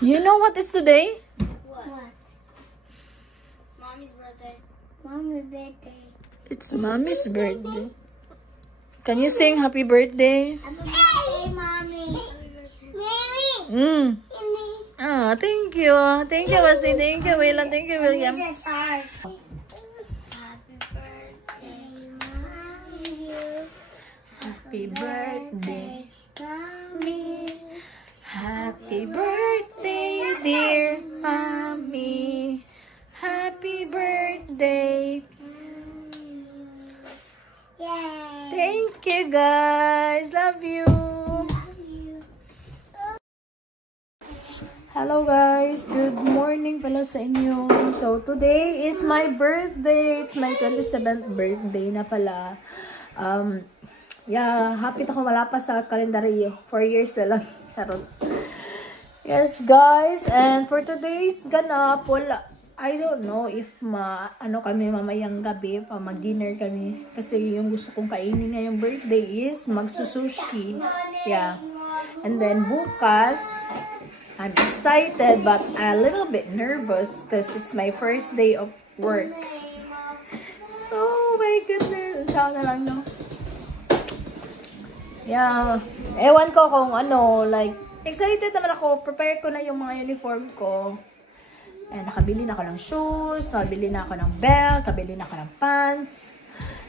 You know what is today? What? Mommy's birthday. Mommy's birthday. It's Mommy's birthday. Can you sing happy birthday? Happy birthday, Mommy. Mommy. Ah, thank you. Thank you, Basti. Thank you, William. Thank you, William. Happy birthday, Mommy. Happy birthday. Mommy. Happy birthday, dear Mommy. Happy birthday. Yay. Thank you, guys. Love you. Hello, guys. Good morning pala sa inyo. So, today is my birthday. It's my 27th birthday na pala. Yeah, happy ako wala pa sa kalendaryo. 4 years na lang. Charot. Yes, guys. And for today's ganap, wala. I don't know if kami mamayang gabi pa mag-dinner kami. Kasi yung gusto kong kainin na yung birthday is magsusushi. Yeah. And then bukas, I'm excited but a little bit nervous because it's my first day of work. So, my goodness. Saan na lang, no? Yeah. Ewan ko kung like, excited naman ako. Prepare ko na yung mga uniform ko. And nakabili na ako ng shoes, nakabili na ako ng belt, nakabili na ako ng pants.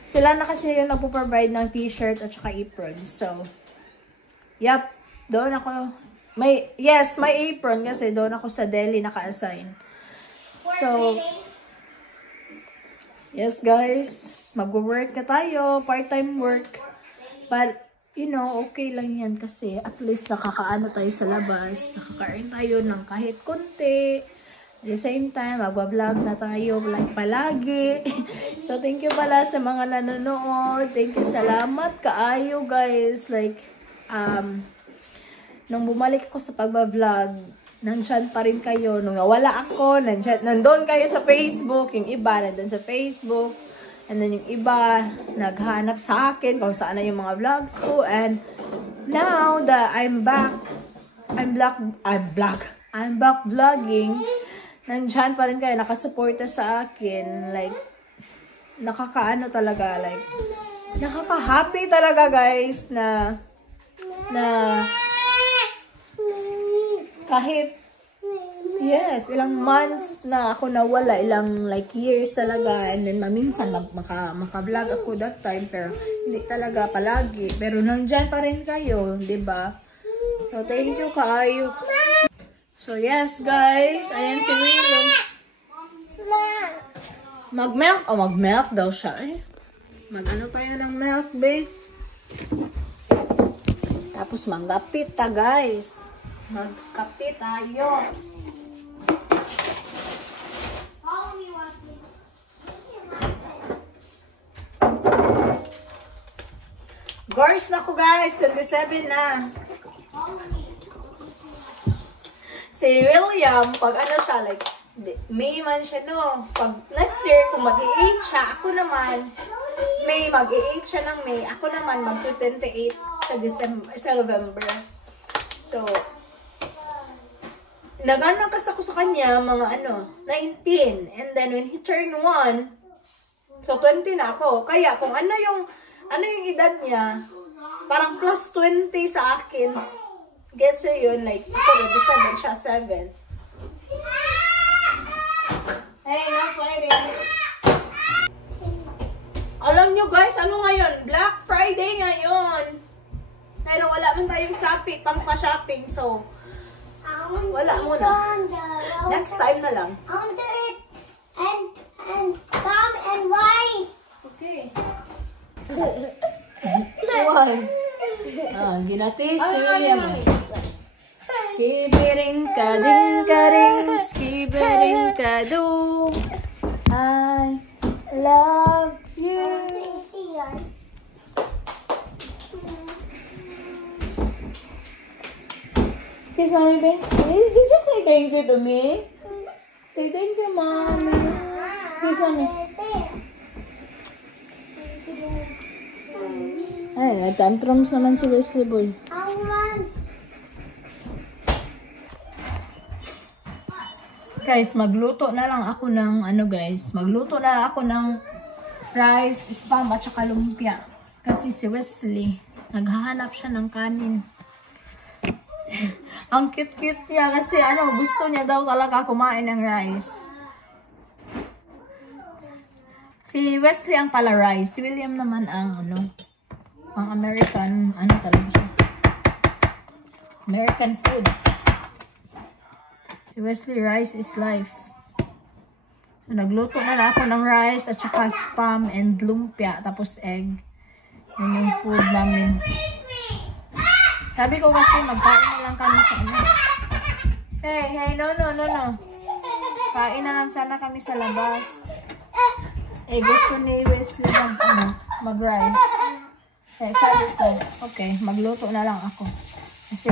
Sila na kasi yung nagpo-provide ng t-shirt at saka apron. So, yep. Doon ako. May apron kasi doon ako sa deli naka-assign. So, yes guys. Mag-work na tayo. Part-time work. But, you know, okay lang yan kasi at least nakakaano tayo sa labas. Nakaka-earn tayo ng kahit konti. At the same time, magbablog na tayo like palagi. So, thank you pala sa mga nanonood. Thank you. Salamat kaayo, guys. Like, nung bumalik ako sa pagbablog, nandyan pa rin kayo. Nung nawala ako, nandun kayo sa Facebook. Yung iba, nandun sa Facebook. And then yung iba, naghanap sa akin kung saan na yung mga vlogs ko. And now that I'm back vlogging, nandyan pa rin kayo, nakasuporta sa akin, like, nakakaano talaga, like, nakaka-happy talaga, guys, na kahit, yes, ilang months na ako nawala, ilang, like, years talaga, and then, maminsan, maka-vlog ako that time, pero, hindi talaga palagi, pero nandyan pa rin kayo, diba? So, thank you, kaayo. So, yes, guys. Ayan si Willow. Mag-milk? Oh, mag-milk daw siya, eh. Mag-ano tayo ng milk, be? Tapos, manggapit ta, guys. Magkapit tayo. Girls na ko, guys. 27 na. Si William, pag ano siya, like, May man siya, no? Pag next year, kung mag-i-8 siya, ako naman, May, mag-i-8 siya ng May, ako naman, mag-28 sa November. So, nag-ano kasi ako sa kanya, mga 19. And then, when he turned 1, so 20 na ako. Kaya, kung ano yung edad niya, parang plus 20 sa akin. Gets yun, like, ako nag-7 siya, 7. Hey, no fighting. Alam nyo guys, ano ngayon? Black Friday ngayon. Pero wala man tayong pang pa-shopping, so, wala muna. Next time na lang. I want to eat and palm and rice. Okay. Why? Ginatis ni William. Skibiring ka ding ka ring, skibiring ka do. I love you. Kiss mommy, babe. Did you say thank you to me? Say thank you, mommy. Kiss mommy. Ay, tantrums naman si Wesley Boy. Guys, magluto na lang ako ng ano guys. Magluto na ako ng rice, spam at saka lumpia. Kasi si Wesley, naghahanap siya ng kanin. Ang cute-cute niya kasi ano, gusto niya daw talaga kumain ng rice. Si Wesley ang pala rice. Si William naman ang ano, ang American, ano talaga siya. American food. Si Wesley, rice is life. So, nagluto na ako ng rice at saka spam and lumpia. Tapos egg. Yun yung food namin. Sabi ko kasi magkain na lang kami sa ano. Hey, no. Kain na lang sana kami sa labas. Gusto ni Wesley mag-rice. Sabi ko, okay, magluto na lang ako. Kasi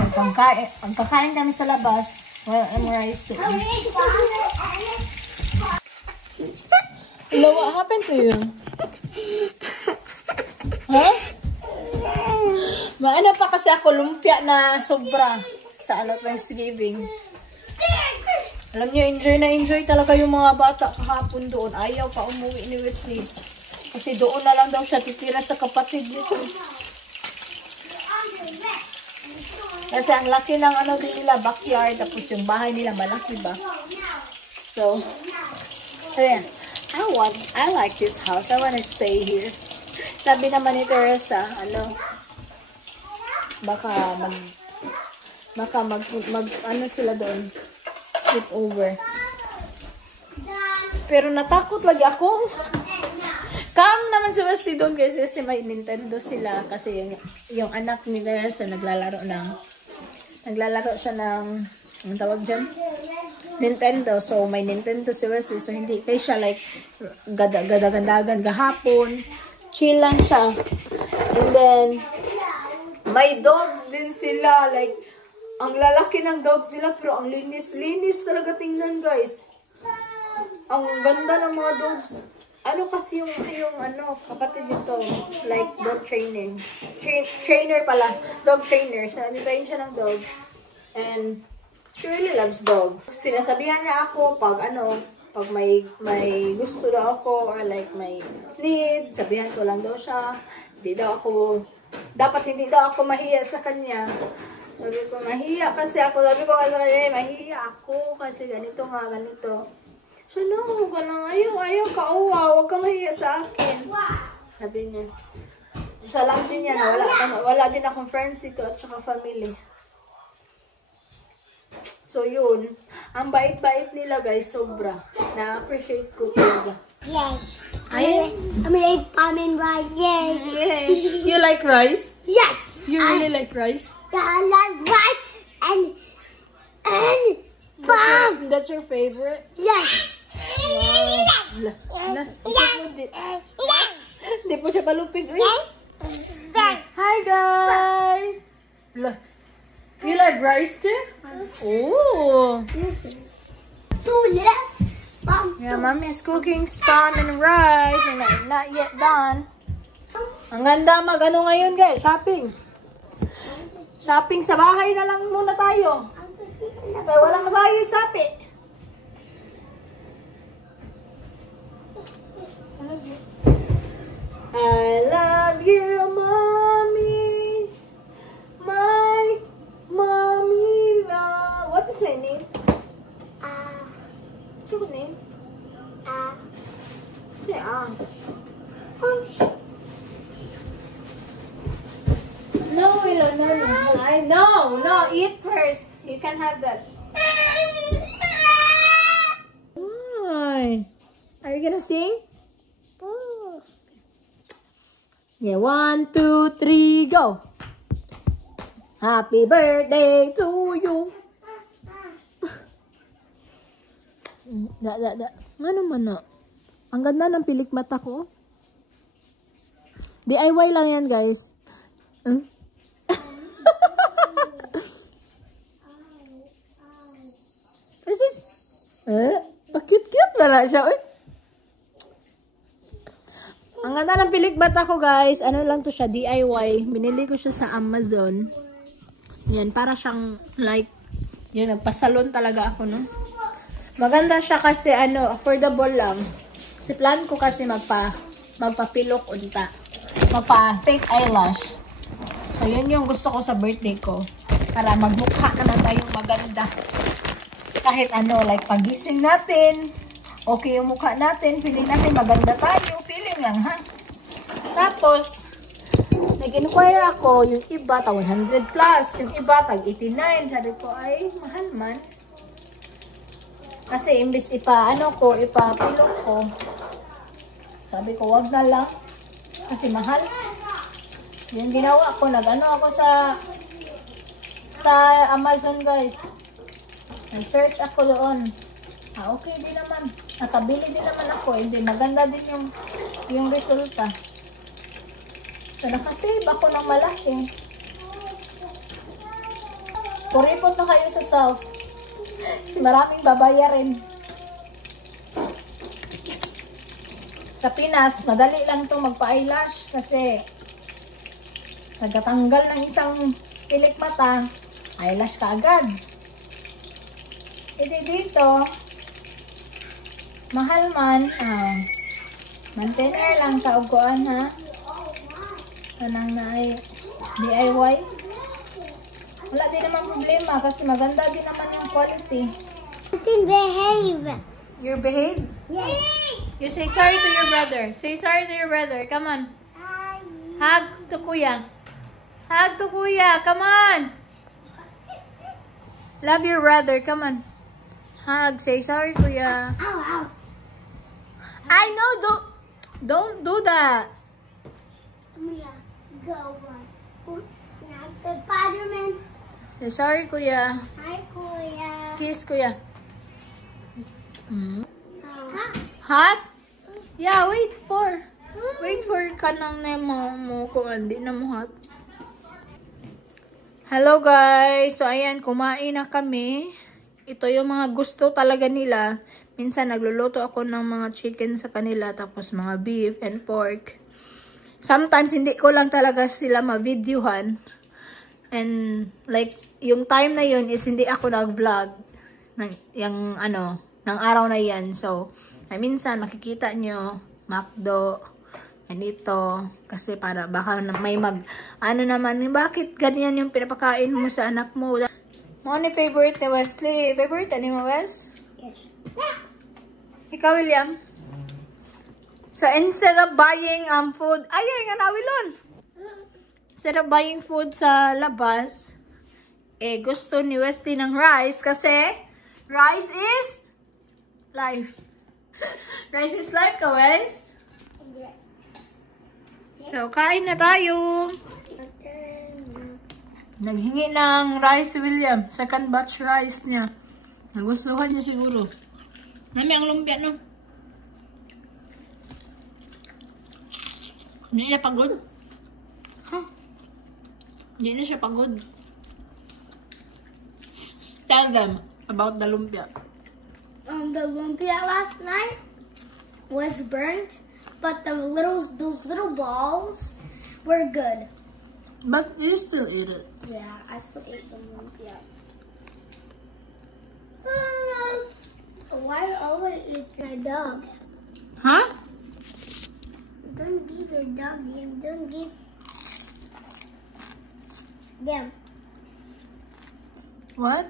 pagkakain kami sa labas, well, I'm rice to eat. Hello, what happened to you? Huh? Maano pa kasi ako lumpia na sobra sa Thanksgiving. Alam niyo, enjoy talaga yung mga bata kahapon doon. Ayaw pa umuwi ni Wesley. Kasi doon na lang daw siya titira sa kapatid nito. Kasi ang laki ng ano din nila, backyard. Tapos yung bahay nila malaki ba. So, ayan. I like this house. I wanna stay here. Sabi naman ni Teresa, ano, baka ano sila doon, sleep over. Pero natakot lagi ako. Calm naman si Wesley doon kasi may Nintendo sila kasi yung anak ni Teresa naglalaro siya ng ang tawag dyan? Nintendo. So, may Nintendo si Wesley. So, hindi kayo siya like gadagandagan gahapon. Chill lang siya. And then, may dogs din sila. Like, ang lalaki ng dogs sila pero ang linis talaga tingnan guys. Ang ganda ng mga dogs. Ano kasi yung ano, kapatid nito, like dog training. Trainer pala. Dog trainer. So, train siya ng dog. And, she really loves dog. Sinasabihan niya ako pag may gusto daw ako or like may need, sabihan ko lang daw siya. Dapat hindi daw ako mahiya sa kanya. Sabi ko, mahiya kasi ako. Sabi ko kasi, mahiya ako kasi ganito. So, no, ayaw ka, huwag ka mahiya sa akin. Sabi niya. Salam din niya na wala din akong friends ito at saka family. So, yun. Ang bait-bait nila, guys. Sobra. Na-appreciate ko talaga. Yay. I'm gonna eat palm and rice. Yay. You like rice? Yes. You really like rice? Yeah, I like rice and palm. That's your favorite? Yes. Hindi po siya palupig. Hi, guys! You like rice too? Oh. Two left. Yeah, Mommy's cooking spam and rice and not yet done. Ang ganda mag-ano ngayon guys, shopping. Shopping sa bahay na lang muna tayo. Kaya wala na tayo sapi. I love you, Mommy. My Mommy. What is her name? What's your name? Say No, eat first. You can have that. Why? Are you gonna sing? Yeah, 1, 2, 3, go. Happy birthday to you. Ano man na? Ang ganda ng pilik mata ko. DIY lang yan, guys. Pa-cute-cute wala siya, uy. Ang ganda ng pilik mata ko, guys. Ano lang to siya, DIY. Binili ko siya sa Amazon. Yan, para siyang like, yun, nagpasalon talaga ako, no? Maganda siya kasi affordable lang. Si plan ko kasi magpapilok unta. Magpa-fake eyelash. So, yun yung gusto ko sa birthday ko. Para magmukha naman tayong maganda. Kahit like pagising natin, okay yung mukha natin, feeling natin maganda tayo. Feeling lang, ha? Tapos, nag-inquire ako, yung iba, 100 plus. Yung iba, tag 89. Sabi ko, ay, mahal man. Kasi imbis ipapilok ko. Sabi ko, wag na lang. Kasi mahal. Yung ginawa ko, ako sa Amazon, guys. Nag-search ako doon. Okay din naman. Nakabili din naman ako. Hindi, maganda din yung resulta. So, nakasave ako ng malaki. Kuripot na kayo sa South. Kasi maraming babayarin. Sa Pinas, madali lang itong magpa-eyelash kasi nagtatanggal ng isang pilik mata, eyelash ka agad. Ito dito, mahal man, maintainer lang kauguan, ha? Anang na ay DIY. Wala din naman problema kasi maganda din naman yung quality. Behave. You behave? Yes. You say sorry to your brother. Say sorry to your brother. Come on. Hug to kuya. Hug to kuya. Come on. Love your brother. Come on. Hug. Say sorry, kuya. Ow, ow. I know. Don't do that. Go on. Not the Spider-Man. Say sorry, kuya. Hi, Kuya. Kiss, kuya. Hot? Hot? Yeah, wait for kanang nemo mo kung hindi na mo hot. Hello guys! So ayan, kumain na kami. Ito yung mga gusto talaga nila. Minsan nagluluto ako ng mga chicken sa kanila, tapos mga beef and pork. Sometimes hindi ko lang talaga sila ma-videohan. And like, yung time na yun is hindi ako nag-vlog ng araw na yan. So, minsan makikita nyo McDo and ito kasi para baka may naman, bakit ganyan yung pinapakain mo sa anak mo? Mo ni favorite ni Wesley. Favorite ni mo, Wes? Yes. Ikaw, William? So, instead of buying food, ayun nga nawilon. Instead of buying food sa labas, gusto ni Wesley ng rice kasi rice is life. Rice is life ka, Wes? Yeah. So, kain na tayo. Naghingi ng rice si William. Second batch rice niya. Nagustuhan niya siguro. Nami ang lumpia, no? Hindi niya pagod. Huh? Hindi na siya pagod. Tell them about the lumpia. The lumpia last night was burnt, but those little balls were good. But you still eat it. Yeah, I still ate some lumpia. Why always eat my dog? Huh? Don't give your dog him. Don't give them. What?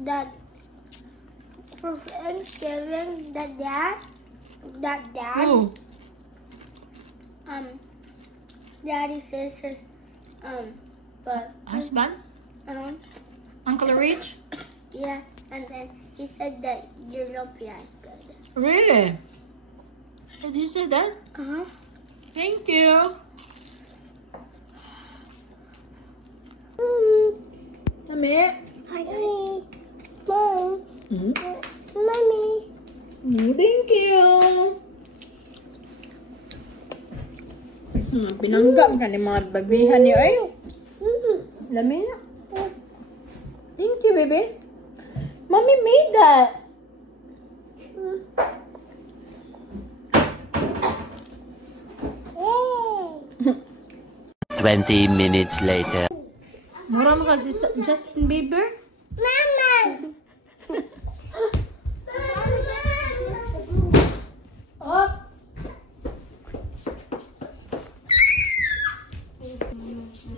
That for Thanksgiving, that dad, Who? daddy sisters, but Husband? Uncle Rich? yeah, and then he said that your lumpia is good. Really? Did he say that? Thank you. Mommy. Hi. Mom. Mommy. Thank you. So, pinanggap ka ni mga babihan niyo, ay. Lami na. Thank you, baby. Mommy made that. 20 minutes later. Mura mo ka si Justin Bieber? Mama.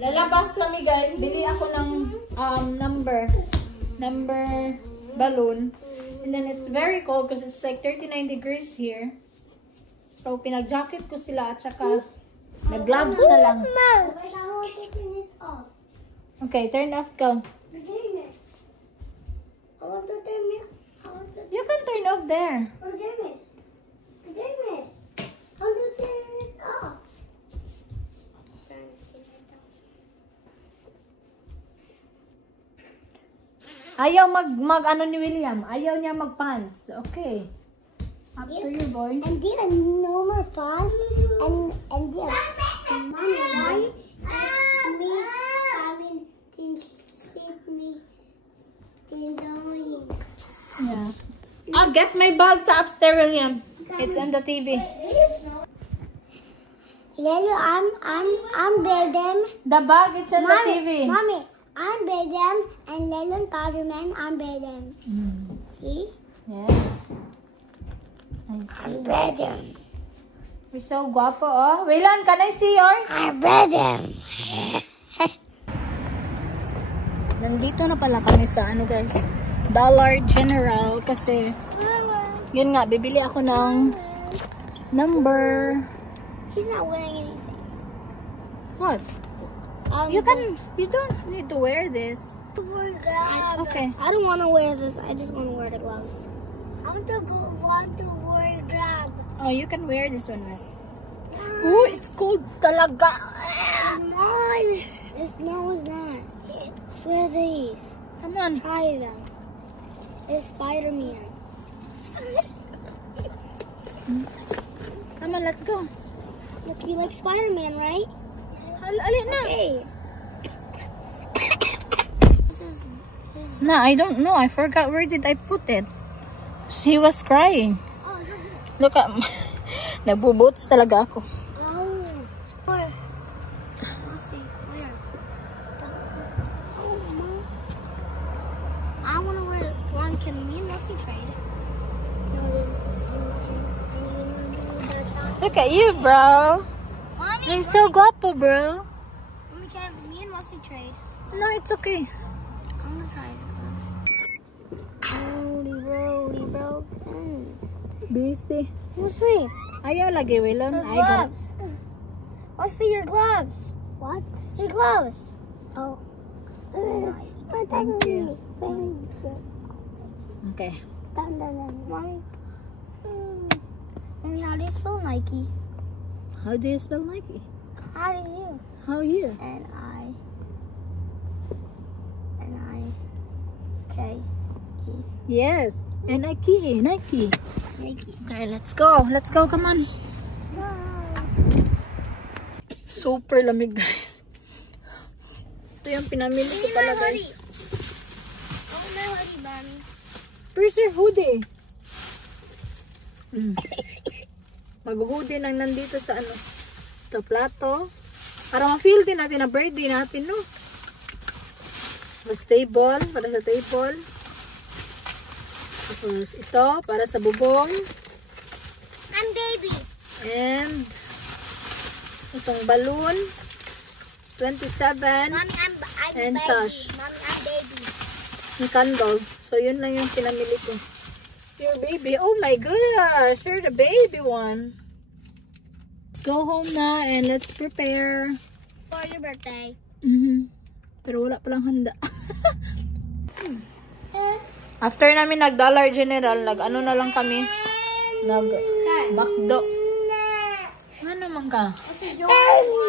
Lalabas kami guys. Bili ako ng number balloon. And then it's very cold because it's like 39 degrees here. So pinag-jacket ko sila at saka nag-gloves na lang. Okay, turn off go. You can turn off there. Ayaw mag ano ni William. Ayaw niya mag-pants. Okay. Up to you, boy. And then no more pants. And then Mommy, why me having things sit me things only? Yeah. I'll get my bag sa upstairs, William. It's on the TV. Lelo, I'm bedem. The bag, it's on the TV. Mommy, I'm bedem and Lelo and Spider-Man, I'm bedem. See? Yeah. I see. I'm bedem. We're so guapo, oh. Waylan, can I see yours? I'm bedem. Nandito na pala kami sa ano guys, Dollar General kasi yun nga, bibili ako ng number. He's not wearing anything. What? You don't need to wear this. Okay. I don't want to wear this. I just want to wear the gloves. I want to wear gloves. Oh, you can wear this one, miss. Oh, it's cold talaga. Small. It's no, it's not. Wear these. Come on. Try them. It's Spider-Man. Come on, let's go. Look, you like Spider-Man, right? Alin na. Hey. No, I don't know. I forgot where did I put it. He was crying. Look at nagbubuts talaga ako. Oh. Where? Let's see. Where? Oh, Mom. I want to wear one. Can me and Leslie trade? Look at you, bro. Mommy, You're so guapo, bro. Mommy, can me and Leslie trade? No, it's okay. I'm gonna try his gloves. Roly, bro. Busy. Let's see. Ayaw lagi, Wilon. Your I got gloves. Let's see your gloves. What? Your gloves. Oh. Thank you. Thanks. Okay. Mommy. Mommy, how do you spell Nike? How do you spell Nike? How do you? How you? N-I-K-E. Yes. And Nike. Nike. Okay, let's go. Let's go. Come on. Bye. Super lamig, guys. Ito yung pinamili ko pala, guys. Oh, my hoodie, Mommy. Where's your hoodie? Mag-hoodie nang nandito sa ano. Ito, plato. Para ma-feel din natin na birthday natin, no? Mas table, para sa table. Tapos ito, para sa bubong. I'm baby. And itong balloon. It's 27. Mommy, I'm And baby. sash. Mommy, I'm baby. Yung candle. So, yun lang yung pinamili ko. Your baby. Oh my gosh. You're the baby one. Let's go home na and let's prepare. For your birthday. Pero wala palang handa. After namin nag-Dollar General, nag-ano na lang kami. Nag-bakdo. Ano naman ka?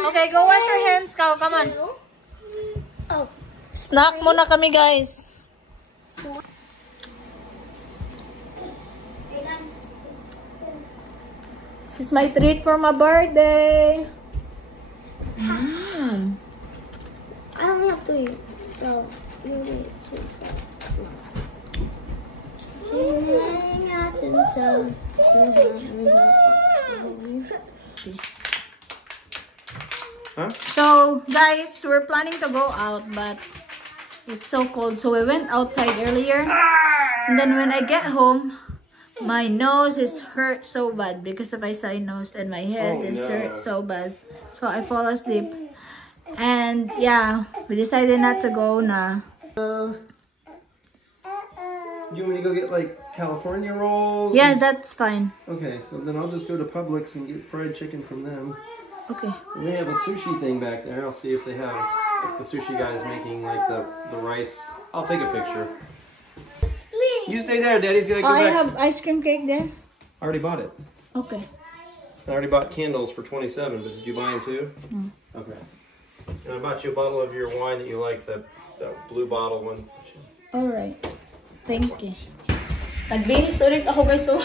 Okay, go wash your hands. Come on. Oh. Snack muna kami, guys. This is my treat for my birthday. I only have 3. So, you need 2. So, guys, we're planning to go out, but it's so cold. So, we went outside earlier. And then when I get home, my nose is hurt so bad because of my sinus, and my head is hurt so bad. So, I fall asleep. And yeah, we decided not to go na. You want me to go get like California rolls? Yeah, that's fine. Okay, so then I'll just go to Publix and get fried chicken from them. Okay. And they have a sushi thing back there. I'll see if they have, if the sushi guy is making like the rice. I'll take a picture. You stay there, Daddy's gonna go back. I have ice cream cake there. I already bought it. Okay. I already bought candles for $27, but did you buy them too? Mm. Okay. And I bought you a bottle of your wine that you like, the blue bottle one. Alright. Thank you. Nagbihis ulit ako guys. So,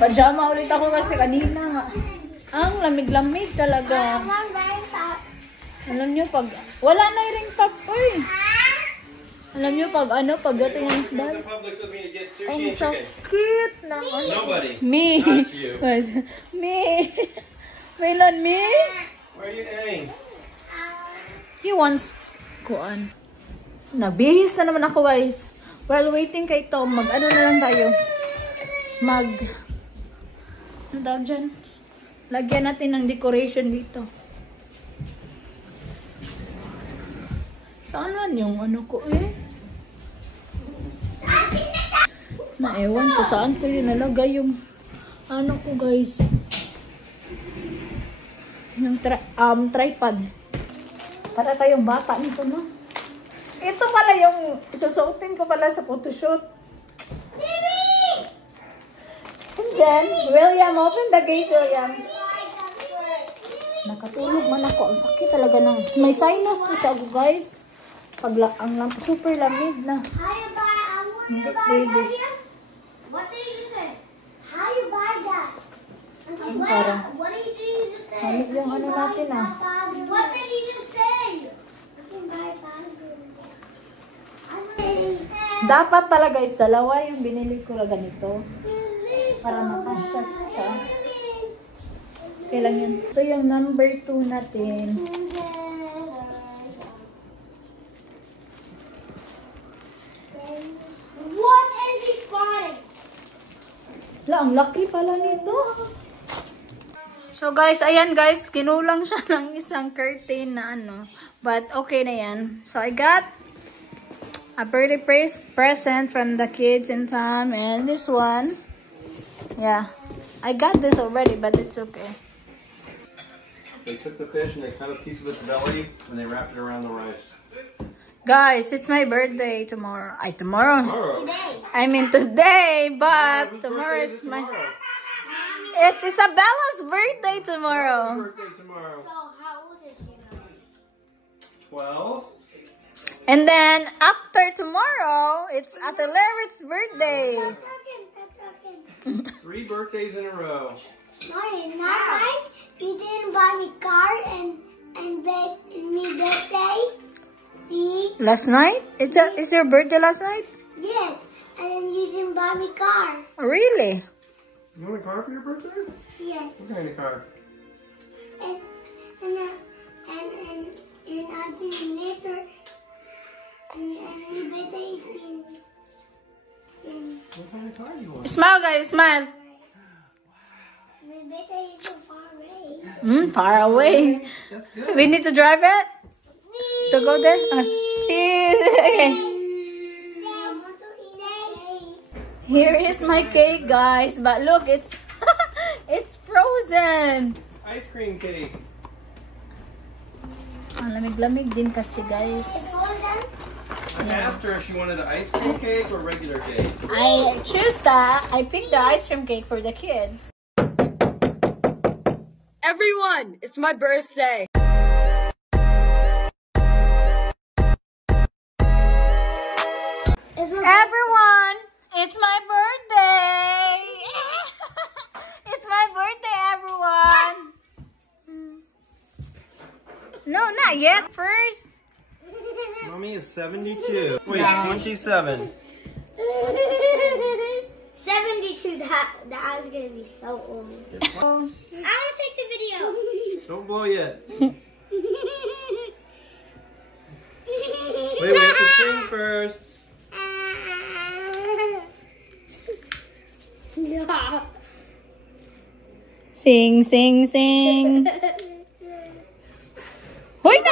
pajama ulit ako kasi kanina nga. Ang lamig-lamig talaga. Alam nyo pag... Wala na ring pop. Uy! Alam nyo pag ano, pagdating ng isbay. Ang sakit na ano. Nobody. Me. Not you. Me. Maylon, me? Where are you going? He wants... Kuan. Nagbihis na naman ako guys. While waiting kay Tom, mag-ano na lang tayo. Ano daw dyan? Lagyan natin ng decoration dito. Saan man yung ano ko eh? Naewan ko saan ko yun nalagay yung ano ko guys. Yung tripod. Para tayong bata nito no? Ito pala yung isusuotin ko pala sa photoshoot. And then, William, open the gate, William. Nakatulog man ako. Ang sakit talaga ng... May sinus kasi ako, guys. Super lamig na. Hindi pwede. What did you say? How you buy that? What did you just say? Lamig yung ano natin, ah. What did you just say? I can buy Dapat pala, guys, dalawa yung binili ko na ganito. Para makasya siya. Okay lang yun. Ito yung number 2 natin. What is he spotting? Ang laki pala nito. So guys, ayan guys, kinulang siya ng isang curtain na ano. But okay na yan. So I got a birthday present from the kids in town. And this one. Yeah. I got this already, but it's okay. They took the fish and they cut a piece of its belly and they wrapped it around the rice. Guys, it's my birthday tomorrow. Tomorrow? Today. I mean today, but tomorrow is my... It's Isabella's birthday tomorrow. Birthday tomorrow. So how old is she now? 12. And then after tomorrow, it's Ateleric's birthday. 3 birthdays in a row. No, not right. You didn't buy me car and me birthday. See? Last night? Is your birthday last night? Yes. And then you didn't buy me car. Really? You want a car for your birthday? Yes. What kind of car? And I did later. And my birthday is in What kind of car do you want? Smile, guys, smile. my birthday is so far away. Far away. That's good. We need to drive it? To go there? Cheese. Okay. I want to eat it. Here is my cake, guys. But look, it's it's frozen. It's ice cream cake. Ang lamig-lamig din kasi, guys. I asked her if she wanted an ice cream cake or regular cake. I choose that. I picked the ice cream cake for the kids. Everyone, it's my birthday. Everyone, it's my birthday. It's my birthday, everyone. No, not yet. First. Mommy is 72. Wait, 27. 72. That is gonna be so old. I want to take the video. Don't blow yet. Wait, we have to sing first. No. Sing, sing, sing. Hoy, na!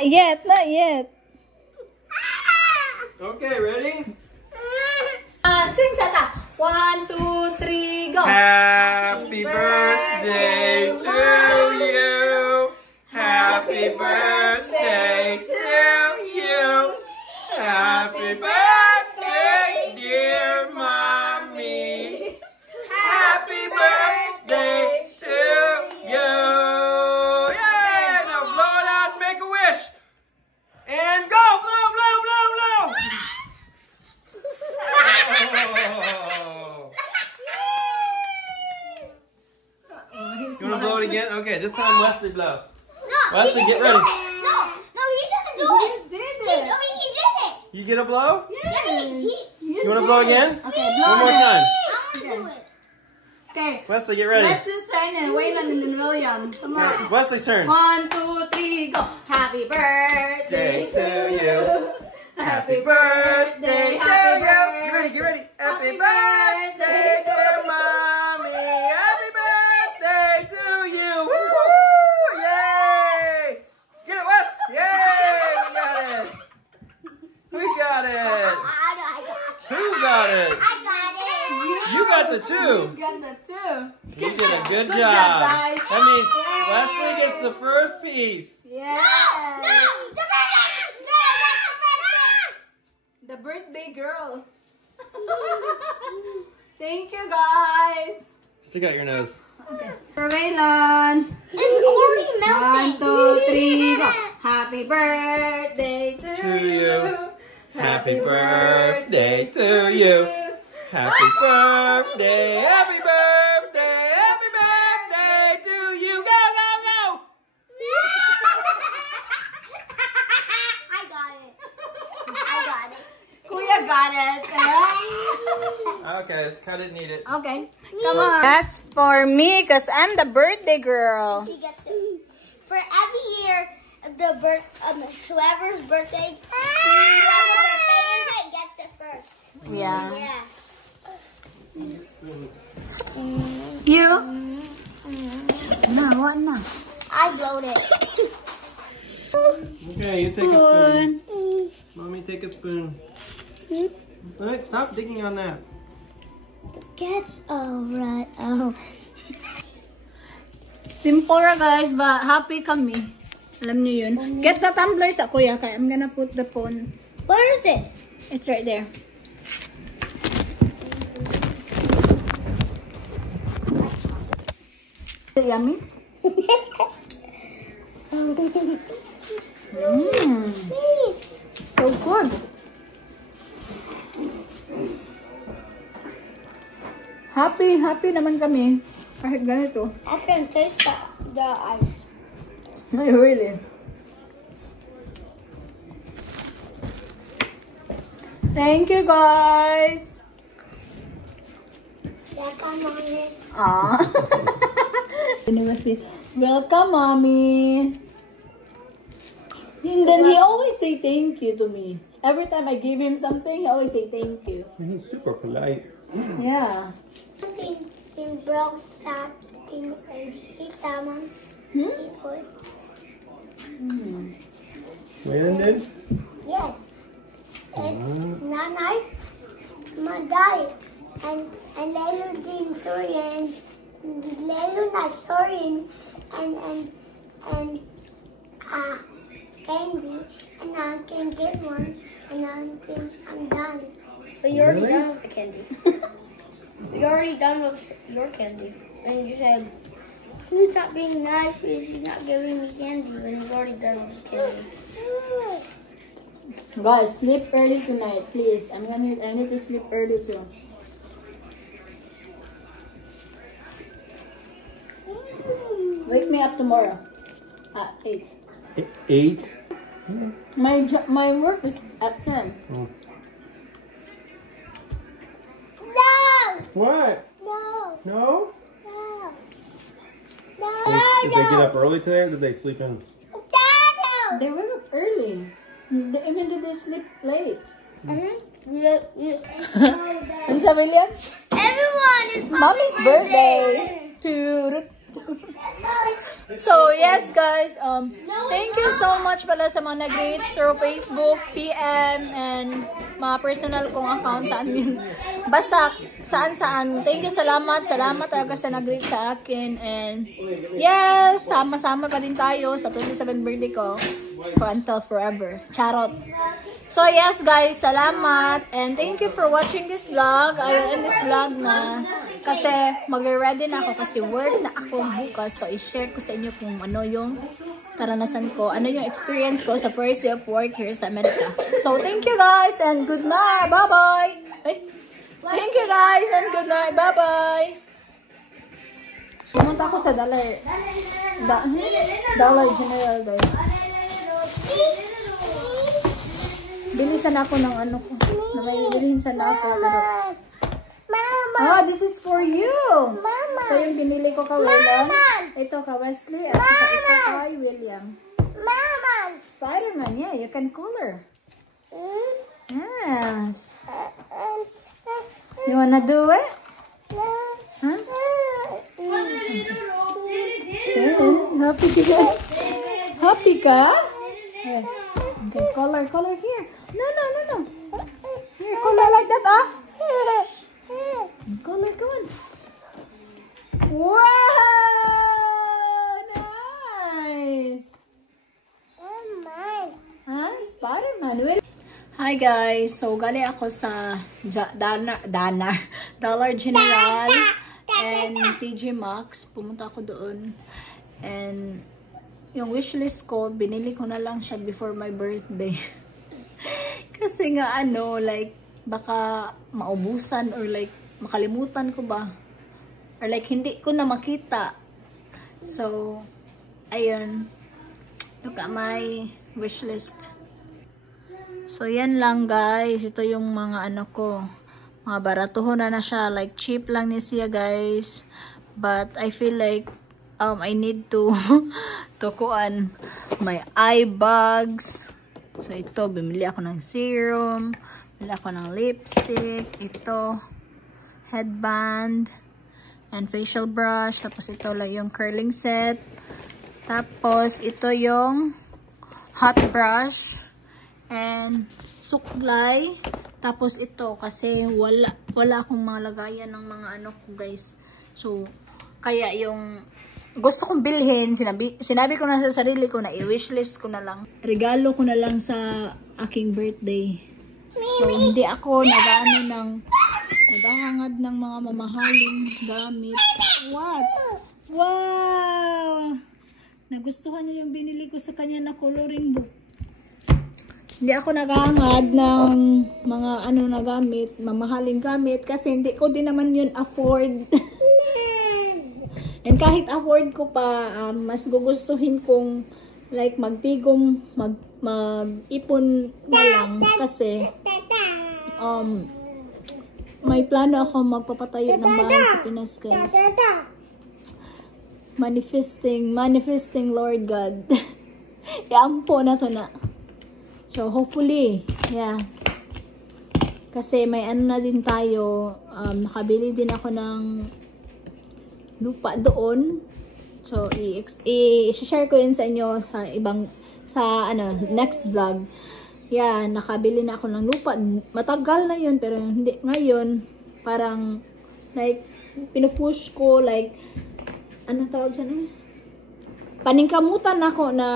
Not yet, not yet. Okay, ready? Sing Sata. 1, 2, 3, go. Happy birthday to you. Happy birthday to you. Happy birthday, dear mommy. Happy birthday to you. Yay! Now blow it out and make a wish. And go! Blow, blow, blow, blow! You want to blow it again? Okay, this time Wesley blow. No, Wesley, get ready. No, he didn't do it. He did He it. did it. You get a blow? Yeah, You want to blow again? Okay, One more time. I want to do it. Okay. Wesley, get ready. Wesley's turn and Waylon and then William. Come on. It's Wesley's turn. 1, 2, 3, go. Happy birthday Day to you. Happy birthday. Get ready, get ready. Happy birthday to mommy. Happy birthday to you. Woo! Yay! Get it, Wes. Yay! We got it. Who got it? I got it. You got the 2. You got the 2. You did a good Good job. job, guys. That means Wesley gets the first piece. Yeah. No, The birthday girl. Thank you, guys. Stick out your nose. Okay. For Waylon. it's already 1, melting. 2, 3, go. Happy birthday to you. Happy birthday to you. Happy birthday, happy birthday, happy birthday to you. Go, go, go. I got it. I got it. Kuya got it. Okay, let's cut it and eat it. Okay, come on. That's for me because I'm the birthday girl. She gets it. For every year, whoever's birthday is it gets it first. Yeah. Yeah. You? No, what now? I blowed it. Okay, you take a spoon. Mommy, take a spoon. All right, stop digging on that. The cat's alright. Oh. Simple ra guys, but happy kami. Alam niyo yun. Get the tumbler sa kuya, kaya I'm gonna put the phone. Where is it? It's right there. Is it yummy? So good. Happy naman kami. Kahit ganito. I can taste the ice. No, really. Thank you, guys. Welcome on it. Ah. Welcome, mommy. And then he always say thank you to me. Every time I give him something, he always say thank you. He's super polite. Yeah. Something broke something and hit someone. Waylon did? Yes. It's Nanay, my dad, and Lelo didn't sorry, and Lelo not sorry, and candy, and I can get one, and I'm done. But you're already done with the candy. You're already done with your candy. And you said, he's not being nice because he's not giving me candy when he's already done with his candy. Guys, sleep early tonight, please. I need to sleep early too. Wake me up tomorrow at 8. 8? My work is at 10. Oh. No! What? No! No? No! Did they get up early today or did they sleep in? Dad! They wake up early. Even did they sleep late. And so, William? Everyone is Mommy's birthday. To They So, yes guys, thank you so much pala sa mga nag-greet through Facebook, PM, and mga personal kong account saan yun. Basta, saan-saan. Thank you, salamat. Salamat talaga sa nag-greet sa akin. And, yes, sama-sama pa din tayo sa 27th birthday ko. For until forever. Charot. So, yes guys, salamat. And thank you for watching this vlog. I will end this vlog na. Kasi, mag-ready na ako kasi work na ako bukas. So, i-share ko sa inyo kung ano yung karanasan ko. Ano yung experience ko sa first day of work here sa Amerika. So, thank you guys and good night. Bye-bye. Thank you guys and good night. Bye-bye. Pumunta ako sa Dollar General guys. Bilisan ako ng ano ko. Bilisan ako. Mama. Oh, this is for you. Mama. Ito yung binili ko ka William. Ito ka Wesley. At ito kay William. Mama. Spider-Man, yeah, you can color. Yes. You wanna do it? Huh? Okay. Happy ka? Happy ka? Okay, color here. No. Here, color like that, ah. Color, come on. Wow! Nice! Huh? Spider-Man. Hi guys! So, gali ako sa Dollar General and TJ Maxx. Pumunta ako doon. And yung wishlist ko, binili ko na lang siya before my birthday. Kasi nga ano, like, baka maubusan or like makalimutan ko ba or like hindi ko na makita. So ayun, look at my wish list. So yan lang guys, ito yung mga ano ko, mga baratuhon na siya, like cheap lang ni siya guys, but I feel like I need to kuan my eye bags. So ito, bumili ako ng serum, bumili ako ng lipstick, ito headband and facial brush, tapos ito lang yung curling set, tapos ito yung hot brush and suklay, tapos ito kasi wala akong mga lagayan ng mga ano ko guys. So kaya yung gusto kong bilhin, sinabi ko na sa sarili ko na i-wishlist ko na lang. Regalo ko na lang sa aking birthday. So, hindi ako naghahangad ng mga mamahaling gamit. What? Wow! Nagustuhan niya yung binili ko sa kanya na coloring book. Hindi ako naghahangad ng mga ano na gamit, mamahaling gamit, kasi hindi ko din naman yun afford. And kahit afford ko pa, mas gugustuhin kong like magtigom, mag-ipon na lang kasi may plano ako magpapatayo ng bahay sa Pinas guys. Manifesting Lord God. Iampo na to na. So hopefully, yeah. Kasi may ano na din tayo, nakabili din ako ng lupa doon. So, i-share ko yun sa inyo sa next vlog. Yeah, nakabili na ako ng lupa. Matagal na yun, pero hindi. Ngayon, parang, like, pinupush ko, like, ano tawag dyan? Paningkamutan ako na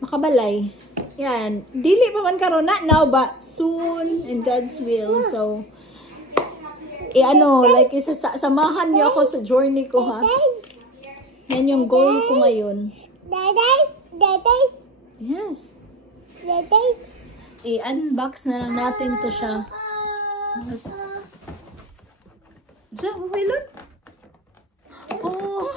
makabalay. Yan. Dili pa man karon, not now, but soon, in God's will. So, like, samahan niyo ako sa journey ko, ha? Yan yung goal ko ngayon. Yes. I-unbox na lang natin to siya. Diyan, wilon? Oh.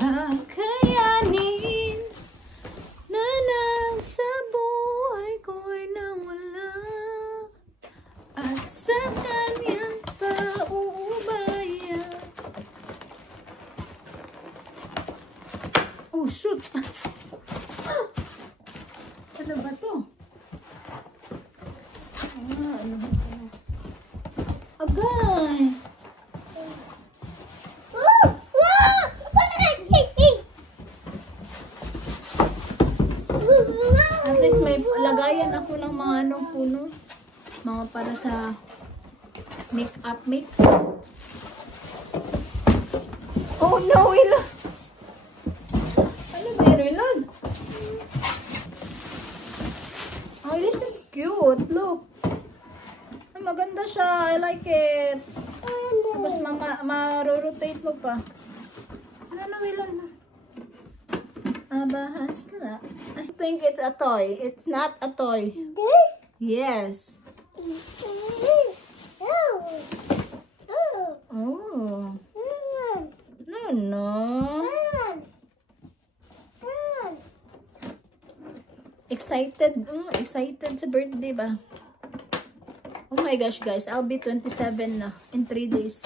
Kakayanin na nasa buhay ko'y nawala at sa kanyang paubaya. Oh shoot! Ano ba to? Ano ba to? Agay! puno. Mga para sa make-up. Oh no, Wilon! Ano ba yun, Wilon? Oh, this is cute. Look. Ay, maganda siya. I like it. Tapos ma-rotate mo pa. Ano, Wilon? Abahas na. I think it's a toy. It's not a toy. Yes. Oh. No. Excited. Excited sa birthday ba? Oh my gosh, guys. I'll be 27 na in 3 days.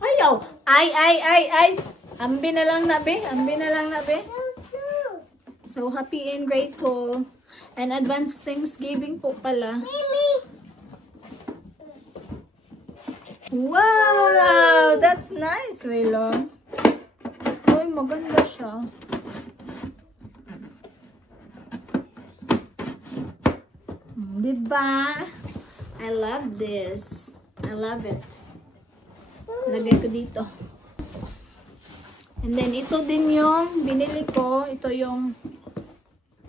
Ayaw! Ay! Ambi na lang na, be. So, happy and grateful. And advanced Thanksgiving po pala. Wow! That's nice, Wilon. Uy, maganda siya. Diba? I love this. I love it. Lagay ko dito. And then, ito din yung binili ko. Ito yung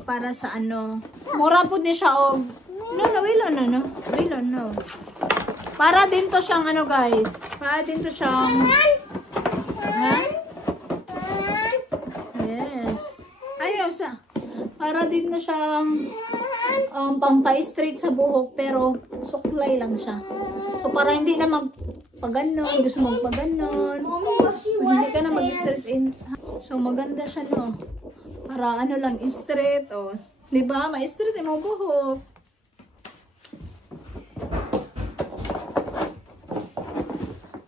para sa ano. Mura po din siya og. Wilon, no. Para din to siyang ano, guys. Para din to siyang. Ha? Yes. Ayaw sa. Para din na siyang pampa-straight sa buhok. Pero suklay lang siya. So, para hindi na magpaganon. Gusto magpaganon. Hindi ka na mag-straight in. So, maganda siya, no. Para ano lang, straight. Oh. Diba? Ma-straight yung mga buhok.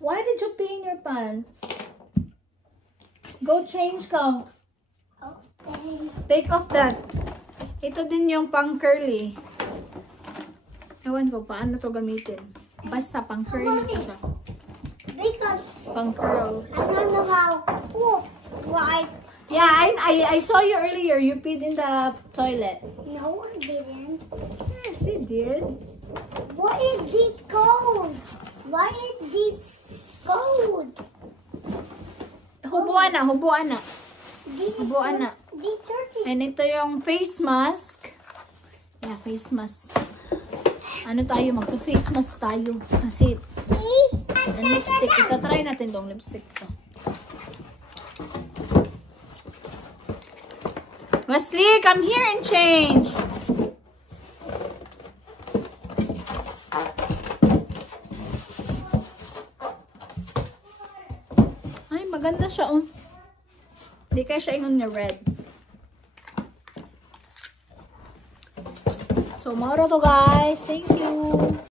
Why did you pee in your pants? Go change ka. Okay. Take off that. Ito din yung pang curly. Ewan ko paano to gamitin. Basta pang curly ko siya. Because Pang curl. I don't know how. Oh, why? Yeah, I saw you earlier. You peed in the toilet. No, I didn't. Yes, you did. What is this code? Why is this code? Hubuan na. This is Hubuan na. This turkey. And ito yung face mask. Yeah, face mask. Ano tayo? Magpa-face mask tayo. Kasi, and lipstick. Ika-try natin tong lipstick to. Wesley, come here and change. Ay, maganda siya, oh. Hindi kaya siya ingon na red. So, maro to, guys. Thank you.